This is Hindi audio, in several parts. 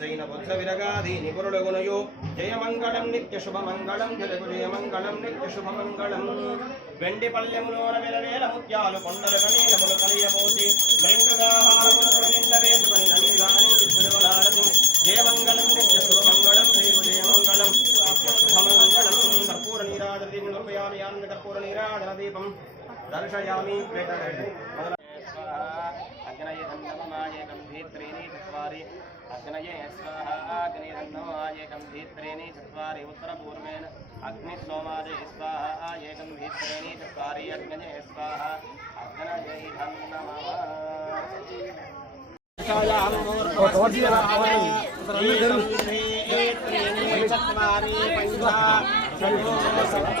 జైన వజ్ర విరగాది నిపురులగునయో జయమంగళం నిత్య శుభమంగళం జయమంగళం నిత్య శుభమంగళం వెండి పల్లెములోన విలవేల ముత్యాలు కొండల కనీలములు కలియబోసి మృండుగా జయమంగళం నిత్య శుభమంగళం జయమంగళం శుభమంగళం. కర్పూర నీరాడ దీపం నిర్పయామి కర్పూర నీరాడ దీపం. దర్శయామి अग्नये धन्नवमायेकं धीत्रीणि चत्वारि। अग्नये स्वाहा अग्निरन्नमायेकं धीत्रीणि चत्वारि। उत्तरपूर्वेण अग्निसोमादे स्वाहा एकं धीत्रीणि चत्वारि। अग्नये स्वाहा अग्नये धन्नमः चत्वारि पञ्च षण् सप्त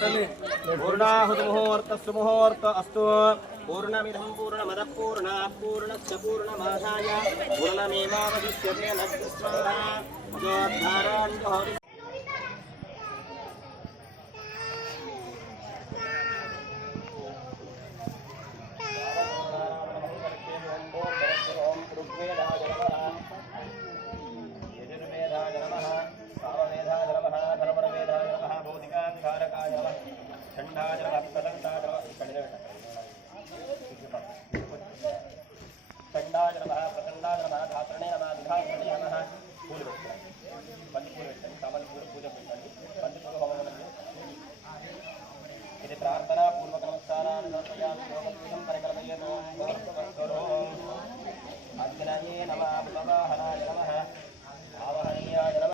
अष्टमे मुहूर्त सुमुहूर्त अस्तु पूर्ण पूर्णस्य पूर्णमाधाय पूर्णमेवावशिष्यते భౌతికాధికారకాయ నమః చండాయ నమః ప్రదండాయ నమః ఇక్కడ చండాయ నమః ప్రదండాయ నమః ధాత్రణే నమః విధాత్రణే నమః పూలు పెట్టండి బంతి పూలు పెట్టండి కమల పూలు పూజ పెట్టండి బంతి పూలు హోమం ఇది ప్రార్థనా పూర్వక నమస్కారాన్ని సమర్పయామి యోగపీఠం పరికల్పయేతు అగ్నయే నమః భవాహనాయ నమః ఆవహనీయాయ నమః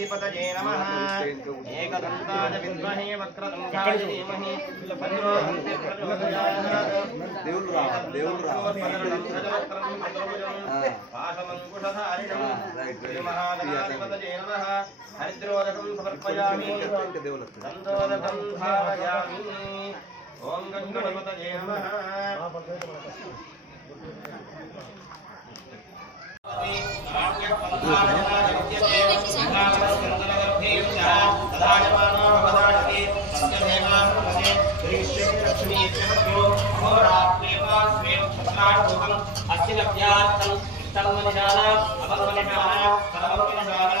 गणाधिपतये नमः एकदन्ताय विद्महे वक्रतुण्डाय धीमहि देवुल राव देवुल राव पाशमङ्कुशधारिणं श्रीमहागणाधिपतये नमः हरिद्रोदकं समर्पयामि दन्तोदकं धारयामि ॐ गङ्गणपतये नमः Thank you. పాశమంకుశధారిణం right, right. శ్రీమహాగణాధిపతయే నమః హరిద్రోదకం